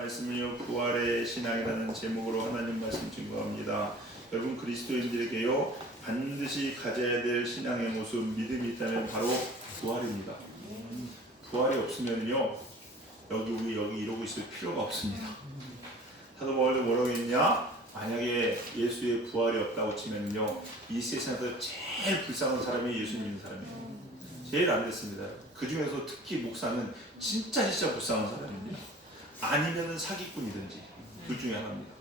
말씀은요, 부활의 신앙이라는 제목으로 하나님 말씀 증거합니다. 여러분, 그리스도인들에게요 반드시 가져야 될 신앙의 모습, 믿음이 있다면 바로 부활입니다. 부활이 없으면요 우리 여기 이러고 있을 필요가 없습니다. 사도 바울도 뭐라고 했냐? 만약에 예수의 부활이 없다고 치면요 이 세상에서 제일 불쌍한 사람이 예수 믿는 사람이에요. 제일 안 됐습니다. 그 중에서 특히 목사는 진짜 불쌍한 사람입니다. 아니면은 사기꾼이든지 둘 중에 하나입니다.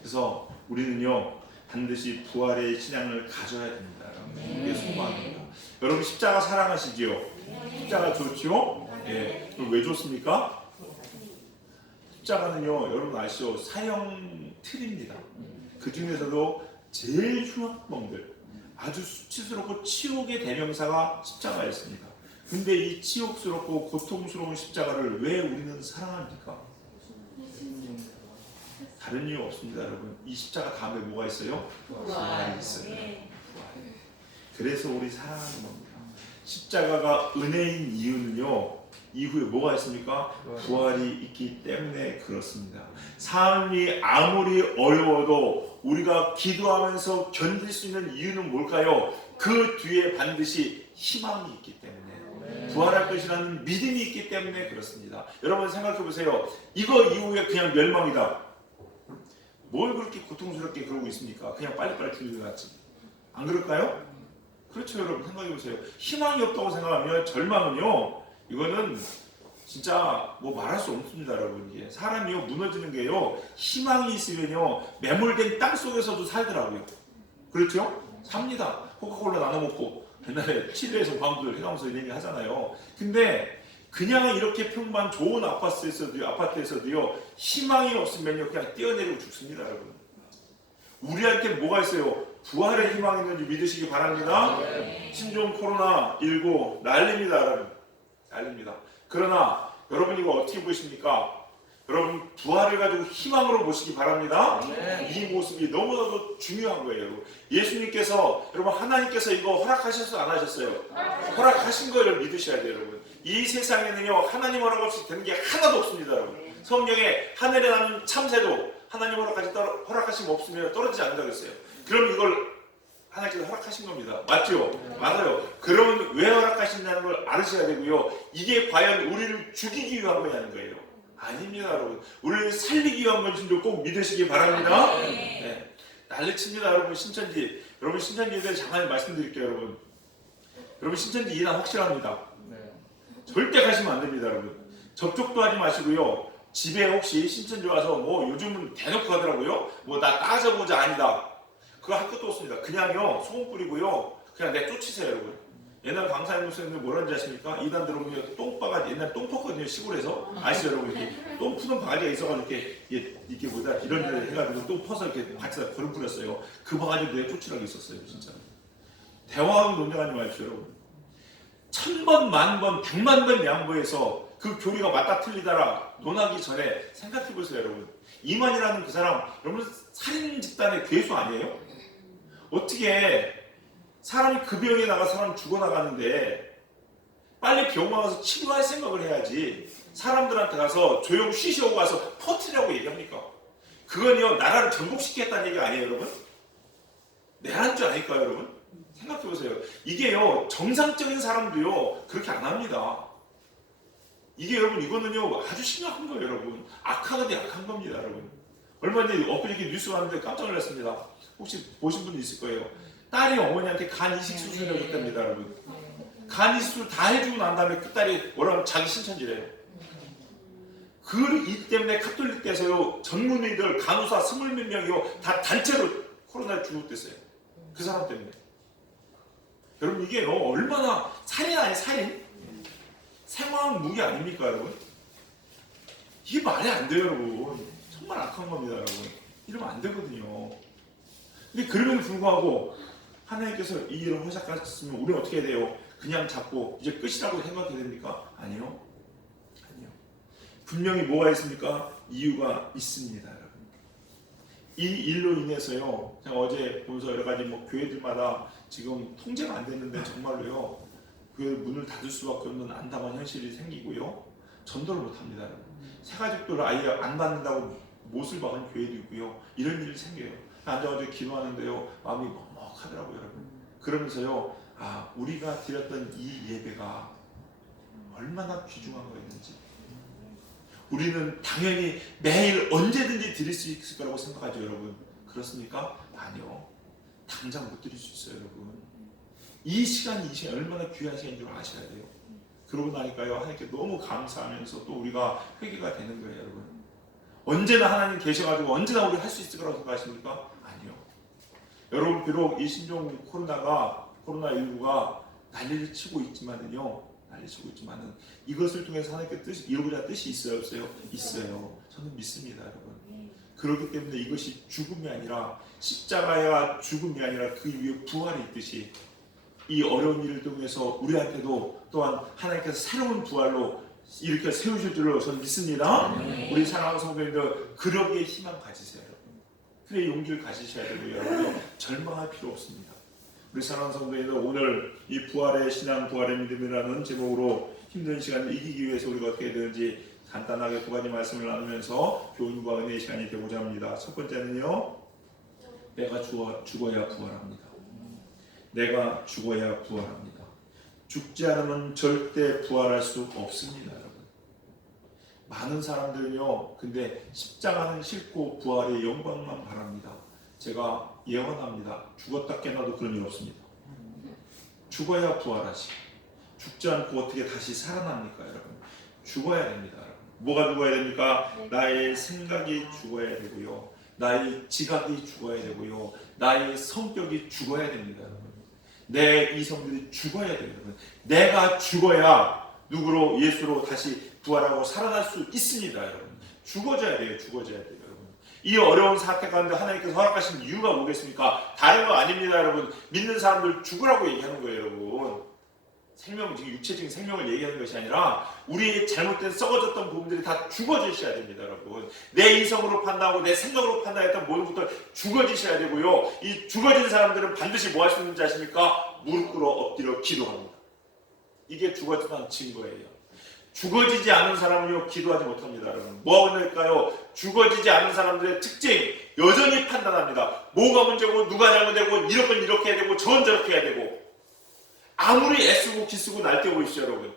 그래서 우리는요 반드시 부활의 신앙을 가져야 됩니다. 이게 소망입니다. 여러분 십자가 사랑하시지요? 십자가 좋지요? 예. 그럼 왜 좋습니까? 십자가는요 여러분 아시죠? 사형 틀입니다. 그 중에서도 제일 흉한 놈들, 아주 수치스럽고 치욕의 대명사가 십자가였습니다. 근데 이 치욕스럽고 고통스러운 십자가를 왜 우리는 사랑합니까? 다른 이유 없습니다, 여러분. 이 십자가 다음에 뭐가 있어요? 부활이 있어요. 그래서 우리 사랑하는 겁니다. 십자가가 은혜인 이유는요 이후에 뭐가 있습니까? 부활이 있기 때문에 그렇습니다. 삶이 아무리 어려워도 우리가 기도하면서 견딜 수 있는 이유는 뭘까요? 그 뒤에 반드시 희망이 있기 때문에, 부활할 것이라는 믿음이 있기 때문에 그렇습니다. 여러분 생각해 보세요. 이거 이후에 그냥 멸망이다. 뭘 그렇게 고통스럽게 그러고 있습니까? 그냥 빨리빨리 들려놨지. 안 그럴까요? 그렇죠, 여러분. 생각해 보세요. 희망이 없다고 생각하면 절망은요 이거는 진짜 뭐 말할 수 없습니다, 여러분. 이게 사람이요 무너지는 게요 희망이 있으면요 매몰된 땅 속에서도 살더라고요. 그렇죠? 삽니다. 코카콜라 나눠 먹고 옛날에 칠레에서 광고들 해가면서 이런 얘기 하잖아요. 근데 그냥 이렇게 평범한 좋은 아파트에서도요 희망이 없으면요 그냥 뛰어내리고 죽습니다, 여러분. 우리한테 뭐가 있어요? 부활의 희망이 있는지 믿으시기 바랍니다. 신종 코로나19 난립니다, 여러분. 난립니다. 그러나 여러분 이거 어떻게 보십니까? 여러분 부활을 가지고 희망으로 보시기 바랍니다. 이 모습이 너무나도 중요한 거예요, 여러분. 예수님께서, 여러분 하나님께서 이거 허락하셨어요, 안 하셨어요? 허락하신 거를 믿으셔야 돼요, 여러분. 이 세상에는요 하나님 허락 없이 되는 게 하나도 없습니다, 여러분. 성경에 하늘에 나는 참새도 하나님 허락하심 없으면 떨어지지 않는다고 했어요. 그럼 이걸 하나님께서 허락하신 겁니다. 맞죠? 맞아요. 그러면 왜 허락하신다는 걸 알으셔야 되고요. 이게 과연 우리를 죽이기 위한 거냐는 거예요. 아닙니다, 여러분. 우리를 살리기 위한 것인 줄 꼭 믿으시기 바랍니다. 네. 난리칩니다, 여러분. 신천지. 여러분 신천지에 대해 잠깐 말씀드릴게요, 여러분. 여러분 신천지 이해는 확실합니다. 절대 가시면 안 됩니다, 여러분. 접촉도 하지 마시고요. 집에 혹시 신천지 와서 뭐 요즘은 대놓고 하더라고요. 뭐 나 따져보자 아니다. 그거 할 것도 없습니다. 그냥요 소금 뿌리고요 그냥 내 쫓으세요, 여러분. 옛날 강사님 목사님들 뭐라는지 아십니까? 이단 들어오면 똥바가지, 옛날 똥 펐거든요, 시골에서. 아시죠, 여러분? 이렇게 똥 푸는 바가지가 있어가지고 이렇게 뭐다 이런 데 해가지고 똥 퍼서 이렇게 밭에다 걸음 뿌렸어요. 그 바가지로 내 쫓으라고 있었어요, 진짜. 대화하고 논쟁하지 마십시오, 여러분. 1000번, 만번, 100만 번 양보해서 그 교리가 맞다 틀리다라 논하기 전에 생각해 보세요, 여러분. 이만이라는 그 사람, 여러분 살인 집단의 괴수 아니에요? 어떻게 사람이 그 병에 나가 사람 죽어나가는데 빨리 병원 가서 치료할 생각을 해야지 사람들한테 가서 조용 쉬시오 가서 퍼뜨리라고 얘기합니까? 그건요 나라를 전복시키겠다는 얘기가 아니에요, 여러분? 내란 줄 아닐까요, 여러분? 생각해보세요. 이게요 정상적인 사람도요 그렇게 안 합니다. 이게 여러분 이거는요 아주 심각한 거예요, 여러분. 악하게 악한 겁니다, 여러분. 얼마 전에 엊그저께 뉴스가 왔는데 깜짝 놀랐습니다. 혹시 보신 분이 있을 거예요. 딸이 어머니한테 간 이식 수술을 해줬답니다, 여러분. 간 이식 수술 다 해주고 난 다음에 그 딸이 뭐라고 자기 신천지래요. 그 일 때문에 카톨릭대에서요 전문의들 간호사 20몇 명이요 다 단체로 코로나에 죽었댔어요. 그 사람 때문에. 여러분 이게 얼마나 살인 아니 살인? 생화학 무기 아닙니까, 여러분? 이게 말이 안 돼요, 여러분. 정말 악한 겁니다, 여러분. 이러면 안 되거든요. 근데 그럼에도 불구하고 하나님께서 이 일을 허락하셨으면 우리는 어떻게 해야 돼요? 그냥 잡고 이제 끝이라고 생각해야 됩니까? 아니요. 아니요. 분명히 뭐가 있습니까? 이유가 있습니다, 여러분. 이 일로 인해서요. 제가 어제 보면서 여러 가지 교회들마다 지금 통제가 안 됐는데 정말로요. 그 문을 닫을 수밖에 없는 안타까운 현실이 생기고요. 전도를 못합니다. 새가족들 아예 안 받는다고 못을 박은 교회도 있고요. 이런 일이 생겨요. 앉아가지고 기도하는데요, 마음이 먹먹하더라고요, 여러분. 그러면서요, 우리가 드렸던 이 예배가 얼마나 귀중한 거였는지, 우리는 당연히 매일 언제든지 드릴 수 있을 거라고 생각하죠, 여러분. 그렇습니까? 아니요. 당장 못 드릴 수 있어요, 여러분. 이 시간이 얼마나 귀한 시간인 줄 아셔야 돼요. 그러고 나니까요, 하나님께 너무 감사하면서 또 우리가 회개가 되는 거예요, 여러분. 언제나 하나님 계셔가지고 언제나 우리 할 수 있을 거라고 생각하십니까? 아니요. 여러분, 비록 이 신종 코로나19가 난리를 치고 있지만은요, 이것을 통해서 하나님께 이루고자 뜻이 있어요, 없어요? 있어요. 저는 믿습니다, 여러분. 그렇기 때문에 이것이 죽음이 아니라, 십자가야 죽음이 아니라 그 위에 부활이 있듯이, 이 어려운 일을 통해서 우리한테도 또한 하나님께서 새로운 부활로 이렇게 세우실 줄로 저는 믿습니다. 우리 사랑하는 성도님들, 그러기에 희망 가지세요, 여러분. 그래 용기를 가지셔야 되고요, 여러분. 절망할 필요 없습니다. 우리 사랑하는 성도님들, 오늘 이 부활의 신앙, 부활의 믿음이라는 제목으로 힘든 시간을 이기기 위해서 우리가 어떻게 해야 되는지 간단하게 두 가지 말씀을 나누면서 교훈과 은혜의 시간이 되고자 합니다. 첫 번째는요, 내가 죽어야 부활합니다. 내가 죽어야 부활합니다. 죽지 않으면 절대 부활할 수 없습니다, 여러분. 많은 사람들은요, 근데 십자가는 싫고 부활의 영광만 바랍니다. 제가 예언합니다. 죽었다 깨어나도 그런 일 없습니다. 죽어야 부활하시. 죽지 않고 어떻게 다시 살아납니까, 여러분? 죽어야 됩니다, 여러분. 뭐가 죽어야 됩니까? 나의 생각이 죽어야 되고요, 나의 지각이 죽어야 되고요, 나의 성격이 죽어야 됩니다, 여러분. 내 이성들이 죽어야 돼요, 여러분. 내가 죽어야 누구로? 예수로 다시 부활하고 살아날 수 있습니다, 여러분. 죽어져야 돼요, 여러분. 이 어려운 사태 가운데 하나님께서 허락하신 이유가 뭐겠습니까? 다른 거 아닙니다, 여러분. 믿는 사람들 죽으라고 얘기하는 거예요, 여러분. 생명, 지금 육체적인 생명을 얘기하는 것이 아니라 우리의 잘못된 썩어졌던 부분들이 다 죽어지셔야 됩니다, 여러분. 내 이성으로 판단하고 내 생각으로 판단했던 모든 것들 죽어지셔야 되고요. 이 죽어진 사람들은 반드시 뭐 할 수 있는지 아십니까? 무릎 꿇어 엎드려 기도합니다. 이게 죽어졌다는 증거예요. 죽어지지 않은 사람은요, 기도하지 못합니다, 여러분. 뭐가 문제일까요? 죽어지지 않은 사람들의 특징, 여전히 판단합니다. 뭐가 문제고, 누가 잘못되고, 이렇게 해야 되고, 저건 저렇게 해야 되고. 아무리 애쓰고 기쓰고 날뛰어보십시오, 여러분.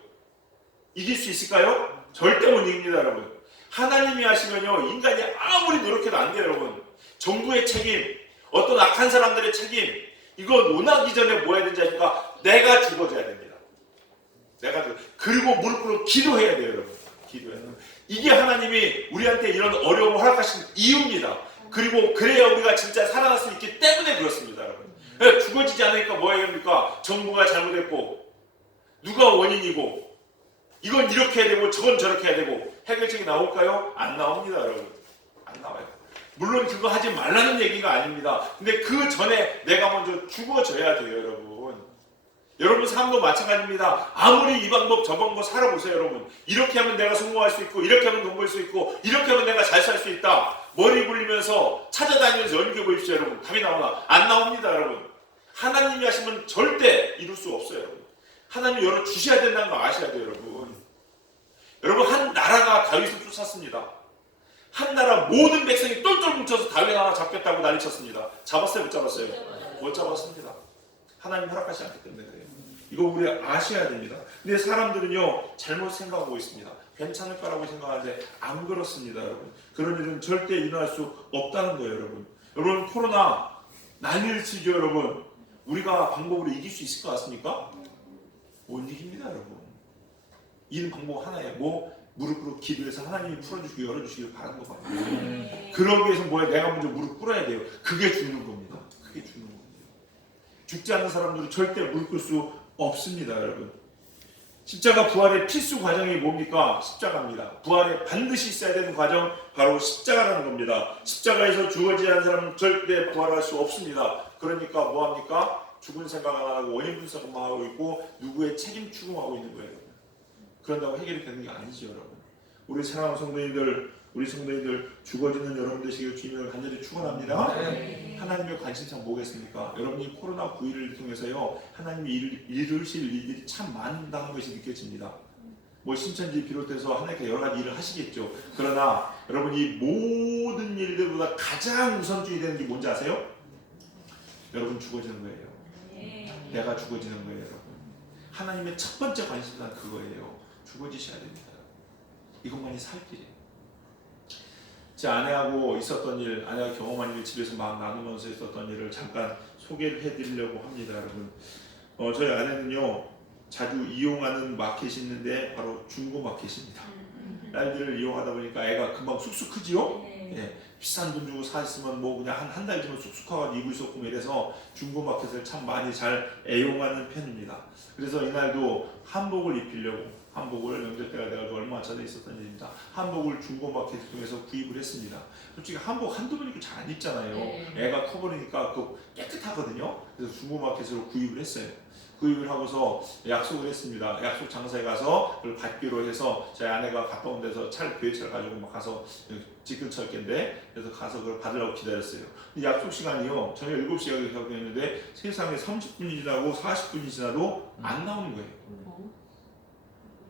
이길 수 있을까요? 절대 못 이깁니다, 여러분. 하나님이 하시면요, 인간이 아무리 노력해도 안 돼요, 여러분. 정부의 책임, 어떤 악한 사람들의 책임, 이거 논하기 전에 뭐 해야 되는지 아십니까? 내가 죽어져야 됩니다. 그리고 무릎 꿇고 기도해야 돼요, 여러분. 기도해야 돼요. 이게 하나님이 우리한테 이런 어려움을 허락하신 이유입니다. 그리고 그래야 우리가 진짜 살아날 수 있기 때문에 그렇습니다, 여러분. 죽어지지 않으니까 뭐 해야 됩니까? 정부가 잘못했고, 누가 원인이고, 이건 이렇게 해야 되고, 저건 저렇게 해야 되고, 해결책이 나올까요? 안 나옵니다, 여러분. 안 나와요. 물론 그거 하지 말라는 얘기가 아닙니다. 근데 그 전에 내가 먼저 죽어져야 돼요, 여러분. 여러분 삶도 마찬가지입니다. 아무리 이 방법 저 방법 살아보세요, 여러분. 이렇게 하면 내가 성공할 수 있고, 이렇게 하면 돈 벌 수 있고, 이렇게 하면 내가 잘 살 수 있다. 머리 굴리면서 찾아다니면서 연구해 보십시오, 여러분. 답이 나오나? 안 나옵니다, 여러분. 하나님이 하시면 절대 이룰 수 없어요, 여러분. 하나님이 열어주셔야 된다는 거 아셔야 돼요, 여러분. 여러분, 한 나라가 다윗을 쫓았습니다. 한 나라 모든 백성이 똘똘 뭉쳐서 다윗 하나 잡겠다고 난리쳤습니다. 잡았어요, 못 잡았어요? 못 잡았습니다. 하나님 허락하지 않기 때문에 그래요. 이거 우리 아셔야 됩니다. 근데 사람들은요, 잘못 생각하고 있습니다. 괜찮을 거라고 생각하는데 안 그렇습니다, 여러분. 그런 일은 절대 일어날 수 없다는 거예요, 여러분. 여러분, 코로나 난리를 치죠, 여러분. 우리가 방법으로 이길 수 있을 것 같습니까? 못 이깁니다, 여러분. 이런 방법 하나예요. 무릎 꿇고 기도해서 하나님이 풀어주시고 열어주시길 바라는 것 같아요. 그러기 위해서 뭐예요? 내가 먼저 무릎 꿇어야 돼요. 그게 죽는 겁니다. 그게 죽는 겁니다. 죽지 않는 사람들은 절대 무릎 꿇을 수 없습니다, 여러분. 십자가 부활의 필수 과정이 뭡니까? 십자가입니다. 부활에 반드시 있어야 되는 과정, 바로 십자가라는 겁니다. 십자가에서 죽어지지 않은 사람은 절대 부활할 수 없습니다. 그러니까 뭐합니까? 죽은 생각 안 하고 원인 분석만 하고 있고 누구의 책임 추궁하고 있는 거예요. 그런다고 해결이 되는 게 아니죠, 여러분. 우리 사랑하는 성도님들, 우리 성도님들 죽어지는 여러분 되시길 주님을 간절히 축원합니다. 하나님의 관심사 뭐겠습니까? 여러분이 코로나19를 통해서요, 하나님이 이루실 일들이 참 많다는 것이 느껴집니다. 뭐 신천지 비롯해서 하나님께 여러 가지 일을 하시겠죠. 그러나 여러분 이 모든 일들보다 가장 우선순위 되는 게 뭔지 아세요? 여러분 죽어지는 거예요. 내가 죽어지는 거예요, 여러분. 하나님의 첫 번째 관심사는 그거예요. 죽어지셔야 됩니다. 이것만이 살 길이에요. 제 아내하고 있었던 일, 아내가 경험한 일 집에서 막 나누면서 있었던 일을 잠깐 소개를 해드리려고 합니다, 여러분. 저희 아내는요 자주 이용하는 마켓이 있는데 바로 중고 마켓입니다. 딸들을 이용하다 보니까 애가 금방 쑥쑥 크지요? 예, 비싼 돈 주고 사있으면 뭐 그냥 한 달 뒤면 쑥쑥 커가지고 입을 수 없고 이래서 중고 마켓을 참 많이 잘 애용하는 편입니다. 그래서 이날도 한복을 입히려고 한복을 명절 때가 돼가지고 얼마 전에 있었던 일입니다. 한복을 중고 마켓을 통해서 구입을 했습니다. 솔직히 한복 한두 번 입고 잘 안 입잖아요. 애가 커버리니까 그 깨끗하거든요. 그래서 중고 마켓으로 구입을 했어요. 구입을 하고서 약속을 했습니다. 약속 장소에 가서 그걸 받기로 해서 제 아내가 갔다 온 데서 교회차를 가지고 막 가서 직근처였겠는데 그래서 가서 그걸 받으려고 기다렸어요. 약속 시간이요 저녁 7시가 되었는데 세상에 30분이 지나고 40분이 지나도 안 나오는 거예요.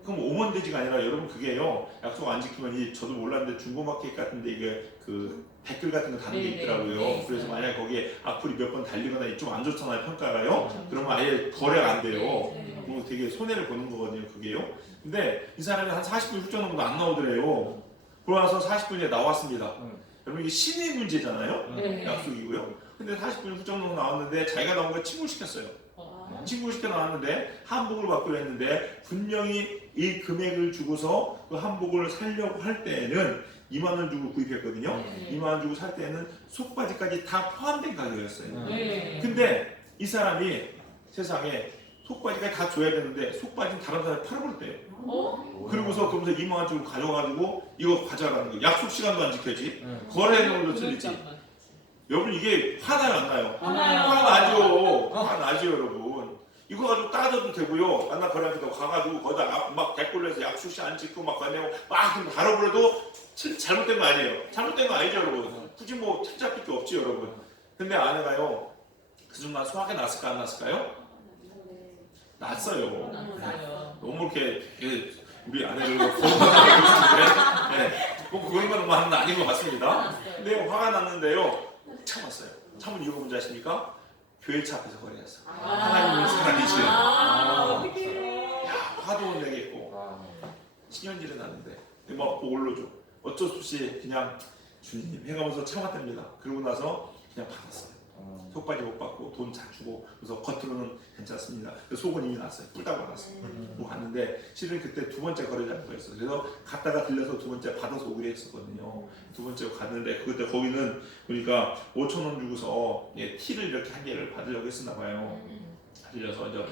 그럼 오면 되지가 아니라 여러분 그게요 약속 안 지키면 저도 몰랐는데 중고마켓 같은데 이게 그 댓글 같은 거 다는 게 있더라고요. 그래서 만약에 거기에 악플이 몇 번 달리거나 좀 안 좋잖아요 평가가요. 그러면 아예 거래가 안 돼요. 뭐 되게 손해를 보는 거거든요 그게요. 근데 이 사람이 한 40분 훌쩍 넘어도 안 나오더래요. 그러고 나서 40분에 나왔습니다. 여러분 이게 신의 문제잖아요. 약속이고요. 근데 40분이 훌쩍 넘어 나왔는데 자기가 나온 거 친구시켰어요. 친구시켜 나왔는데 한복을 받기로 했는데 분명히 이 금액을 주고서 그 한복을 사려고 할 때에는 2만 원 주고 구입했거든요. 2만 원 주고 살 때는 속바지까지 다 포함된 가격이었어요. 근데 이 사람이 세상에 속바지까지 다 줘야 되는데 속바지는 다른 사람이 팔아버렸대요. 그러고서 2만 원 주고 가져가지고 이거 가져가는 거예요. 약속 시간도 안 지켜지. 거래내용도 틀리지. 여러분 이게 화나요 안 나요? 화나죠. 화나죠 여러분. 이거 가지고 따져도 되고요. 만나 거래한테 가가지고 거기다 막 댓글로 해서 약속시 안 찍고 막 거래내고 막 다뤄버려도 잘못된 거 아니에요. 잘못된 거 아니죠 여러분. 굳이 뭐 찾아볼 게 없지 여러분. 근데 아내가요 그 순간 소화가 났을까 안 났을까요? 났어요. 너무 이렇게 우리 아내를 거듭하게 보시는데 뭐 그런 건 아닌 것 같습니다. 근데 화가 났는데요 참았어요. 참은 이유가 뭔지 아십니까? 교회차 앞에서 거래했어. 하나님은 사랑이시여. 야 화도 내겠고 신경질이 났는데 막 올려줘. 어쩔 수 없이 그냥 주님 해가면서 참았답니다. 그러고 나서 그냥 받았어요. 속바지 못 받고 돈 잘 주고 그래서 겉으로는 괜찮습니다. 속은 이미 났어요. 뿔딱 받았어요. 뭐 갔는데 실은 그때 두 번째 거래 장소였어요. 그래서 갔다가 들려서 두 번째 받아서 오기로 했었거든요. 두 번째 갔는데 그때 거기는 보니까 5,000원 주고서 티를 이렇게 한 개를 받으려고 했었나 봐요. 들려서 이제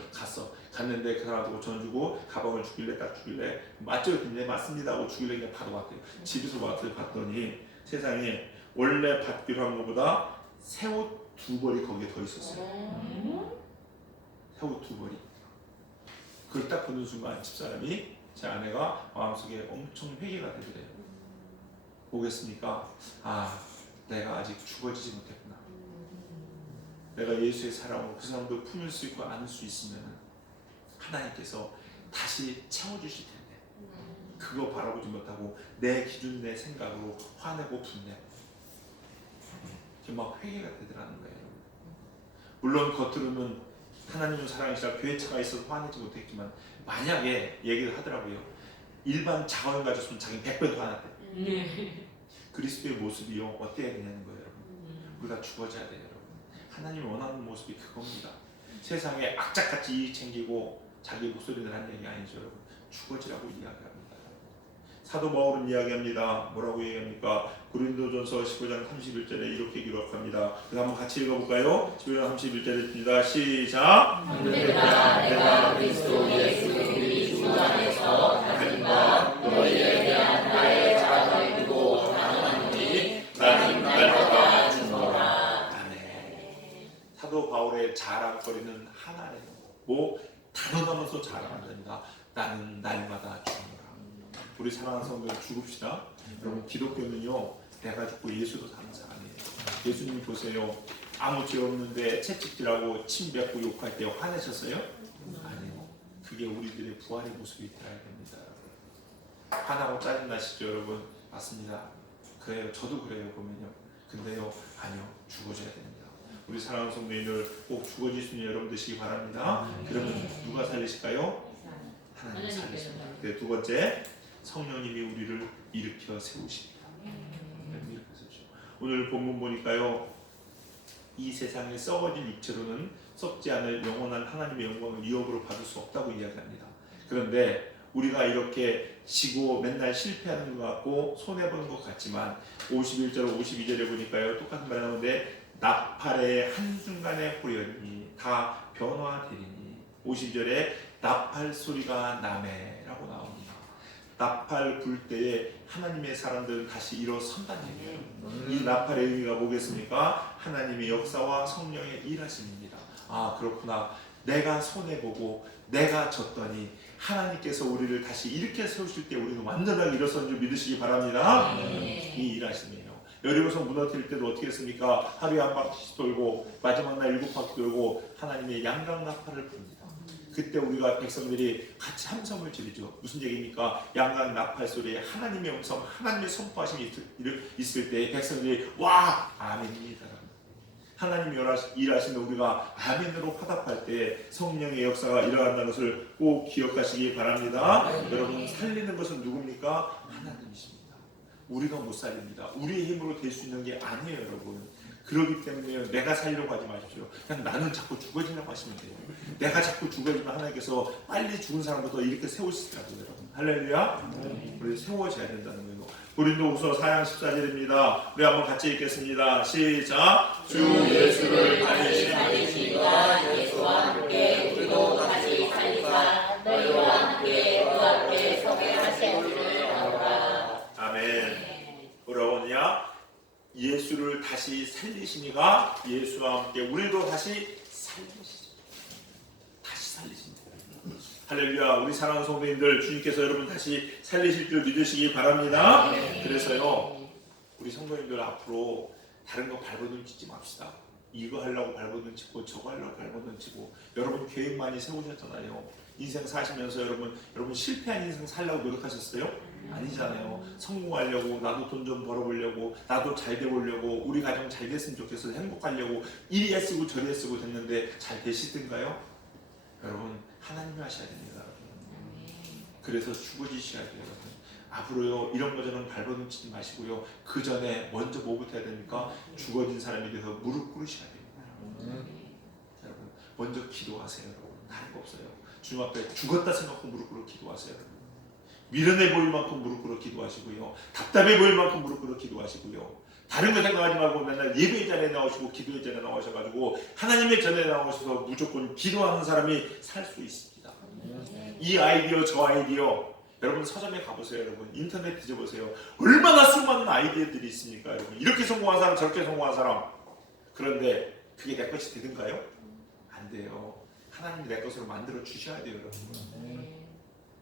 갔는데 그 사람한테 5,000원 주고 가방을 주길래 딱 주길래 맞죠? 근데 맞습니다 하고 주길래 그냥 바로 왔대요. 집에서 봤더니 세상에 원래 받기로 한 것보다 새옷 2벌이 거기에 더 있었어요. 새옷 2벌이. 그걸 딱 보는 순간 집사람이 제 아내가 마음속에 엄청 회개가 되더래요. 보겠습니까? 아 내가 아직 죽어지지 못했구나. 내가 예수의 사랑으로 그 사람도 품을 수 있고 안을 수 있으면 하나님께서 다시 채워주실 텐데 그거 바라보지 못하고 내 기준 내 생각으로 화내고 분내고 막 회개가 되더라는 거예요. 물론 겉으로는 하나님은 사랑이시라 교회차가 있어서 화내지 못했지만 만약에 얘기를 하더라고요. 일반 자원을 가졌으면 자기는 100배 더 화났대. 그리스도의 모습이요 어때야 되냐는 거예요. 우리가 죽어져야 돼요. 여러분. 하나님이 원하는 모습이 그겁니다. 세상에 악착같이 이익 챙기고 자기 목소리를 하는 얘기 아니죠. 여러분. 죽어지라고 이야기합니다. 사도 바울은 이야기합니다. 뭐라고 얘기합니까? 고린도전서 15장 31절에 이렇게 기록합니다. 한번 같이 읽어볼까요? 15장 31절입니다. 시작! 내가 그리스도 예수 우리 주 안에서 하나님과 너희에 대한 나의 자랑을 두고 당하노니 나는 날마다 죽노라. 아멘. 사도 바울의 자랑거리는 하나예요. 뭐 단언하면서 자랑한답니다. 나는 날마다 죽노라. 우리 사랑하는 성도들 죽읍시다. 여러분 기독교는요 내가 죽고 예수도 사는 사람이에요. 예수님 보세요. 아무 죄 없는데 채찍질하고 침 뱉고 욕할 때 화내셨어요? 아니요. 그게 우리들의 부활의 모습이 되어야 됩니다. 화나고 짜증나시죠 여러분? 맞습니다. 그래요. 저도 그래요 보면요. 근데요 아니요, 죽어줘야 됩니다. 우리 사랑하는 성도님들 꼭 죽어질 수 있는 여러분 되시기 바랍니다. 그러면 누가 살리실까요? 하나님 살리십니다. 두 번째, 성령님이 우리를 일으켜 세우십니다. 오늘 본문 보니까요, 이 세상에 썩어질 육체로는 썩지 않을 영원한 하나님의 영광을 위협으로 받을 수 없다고 이야기합니다. 그런데 우리가 이렇게 지고 맨날 실패하는 것 같고 손해보는 것 같지만 51절 52절에 보니까요 똑같은 말이 나오는데 나팔의 한순간의 호련이 다 변화되리니 50절에 나팔 소리가 나매라고 나옵니다. 나팔 불 때에 하나님의 사람들은 다시 일어선다는 얘기예요. 이 나팔의 의미가 뭐겠습니까? 하나님의 역사와 성령의 일하심입니다. 아 그렇구나. 내가 손해보고 내가 졌더니 하나님께서 우리를 다시 일으켜 세우실 때 우리는 완전하게 일어선 줄 믿으시기 바랍니다. 이 일하심이에요. 여리고서 무너뜨릴 때도 어떻게 했습니까? 하루에 한 바퀴씩 돌고 마지막 날 7바퀴 돌고 하나님의 양강 나팔을 붑니다. 그때 우리가 백성들이 같이 함성을 지르죠. 무슨 얘기입니까? 양강 나팔 소리에 하나님의 음성, 하나님의 선포하심이 있을 때 백성들이 와 아멘입니다. 하나님이 일하시는 우리가 아멘으로 화답할 때 성령의 역사가 일어난다는 것을 꼭 기억하시기 바랍니다. 여러분 살리는 것은 누굽니까? 하나님이십니다. 우리가 못 살립니다. 우리의 힘으로 될 수 있는 게 아니에요 여러분. 그렇기 때문에 내가 살려고 하지 마십시오. 그냥 나는 자꾸 죽어지려고 하시면 돼요. 내가 자꾸 죽어지면 하나님께서 빨리 죽은 사람부터 이렇게 세우시더라고요 여러분. 할렐루야. 우리 세워져야 된다는 거예요. 고린도후서 4장 14절입니다. 우리 한번 같이 읽겠습니다. 시작. 주 예수를 다시 살리시니가 예수와 함께 우리도 다시 살리사 너희와 함께 그 앞에 서게 하시기를 원하노라. 아멘. 뭐라고냐? 예수를 다시 살리시니가 예수와 함께 우리도 다시 살리십니다. 할렐루야. 우리 사랑하는 성도님들 주님께서 여러분 다시 살리실 줄 믿으시기 바랍니다. 그래서요 우리 성도님들 앞으로 다른 거 발버둥 치지 맙시다. 이거 하려고 발버둥 치고 저거 하려고 발버둥 치고 여러분 계획 많이 세우셨잖아요. 인생 사시면서 여러분 실패한 인생 살려고 노력하셨어요? 아니잖아요. 성공하려고 나도 돈 좀 벌어보려고 나도 잘 되보려고 우리 가정 잘 됐으면 좋겠어 행복하려고 이리 애쓰고 저리 애쓰고 됐는데 잘 되시던가요? 여러분 하나님이 하셔야 됩니다. 그래서 죽어지셔야 돼요. 여러분. 앞으로요 이런 거 저런 발버둥 치지 마시고요. 그 전에 먼저 뭐부터 해야 됩니까? 죽어진 사람에 대해서 무릎 꿇으셔야 됩니다. 여러분 먼저 기도하세요. 여러분 다른 거 없어요. 주님 앞에 죽었다 생각하고 무릎 꿇어 기도하세요. 여러분. 미련해 보일 만큼 무릎 꿇어 기도하시고요. 답답해 보일 만큼 무릎 꿇어 기도하시고요. 다른 거 생각하지 말고 맨날 예배 자리에 나오시고 기도의 자리에 나오셔가지고 하나님의 전에 나오셔서 무조건 기도하는 사람이 살 수 있습니다. 이 아이디어 저 아이디어 여러분 서점에 가보세요. 여러분 인터넷 뒤져보세요. 얼마나 수많은 아이디어들이 있습니까? 여러분 이렇게 성공한 사람 저렇게 성공한 사람. 그런데 그게 내 것이 되든가요? 안 돼요. 하나님이 내 것으로 만들어 주셔야 돼요. 여러분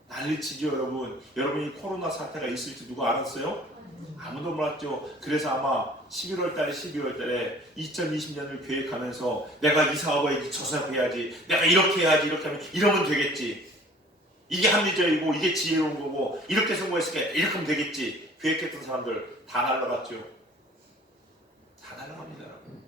난리치죠. 여러분이 코로나 사태가 있을지 누가 알았어요? 아무도 몰랐죠. 그래서 아마 11월 달에 12월 달에 2020년을 계획하면서 내가 이 사업을 저 사업 해야지 내가 이렇게 해야지 이렇게 하면 이러면 되겠지 이게 합리적이고 이게 지혜로운 거고 이렇게 성공했을 때 이렇게 하면 되겠지 계획했던 사람들 다 날라갔죠. 다 날라갑니다. 여러분.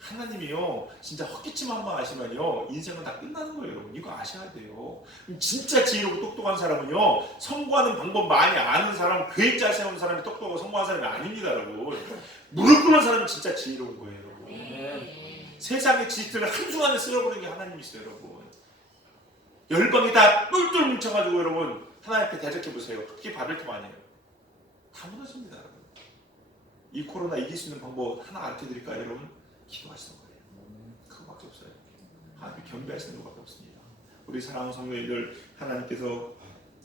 하나님이요 진짜 헛기침만 하시면요 인생은 다 끝나는 거예요. 여러분 이거 아셔야 돼요. 진짜 지혜롭고 똑똑한 사람은요 성공하는 방법 많이 아는 사람 계획 잘 세우는 사람이 똑똑하고 성공한 사람이 아닙니다. 여러분 무릎 꿇는 사람이 진짜 지혜로운 거예요. 여러분. 세상의 지식들을 한순간에 쓸어버리는 게 하나님이시죠. 여러분 열방이 다 똘똘 뭉쳐가지고 여러분 하나님 앞에 대적해보세요. 그게 바벨탑 아니에요. 다 무너집니다. 여러분 이 코로나 이길 수 있는 방법 하나 가르쳐드릴까요? 여러분 기도하시는 거예요. 그거밖에 없어요. 하나님 경배하시는 것밖에 없습니다. 우리 사랑하는 성도님들 하나님께서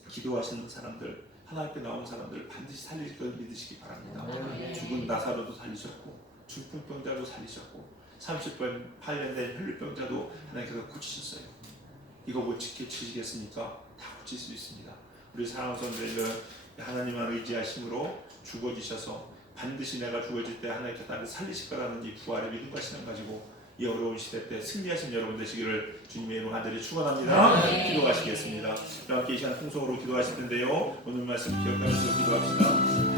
기도하시는 사람들 하나님께 나온 사람들 반드시 살릴 걸 믿으시기 바랍니다. 죽은 나사로도 살리셨고 중풍병자도 살리셨고 30번 8년 된 혈류병자도 하나님께서 고치셨어요. 이거 못 지키시겠습니까? 다 고칠 수 있습니다. 우리 사랑하는 성도님들 하나님만 의지하심으로 죽어지셔서 반드시 내가 죽어질 때 하나님께서 나를 살리실 거라는 이 부활의 믿음과 신앙 가지고 이 어려운 시대 때 승리하신 여러분 되시기를 주님의 이름으로 간절히 축원합니다. 기도하시겠습니다. 함께 이 시간 통성으로 기도하실 텐데요. 오늘 말씀 기억하면서 기도합시다.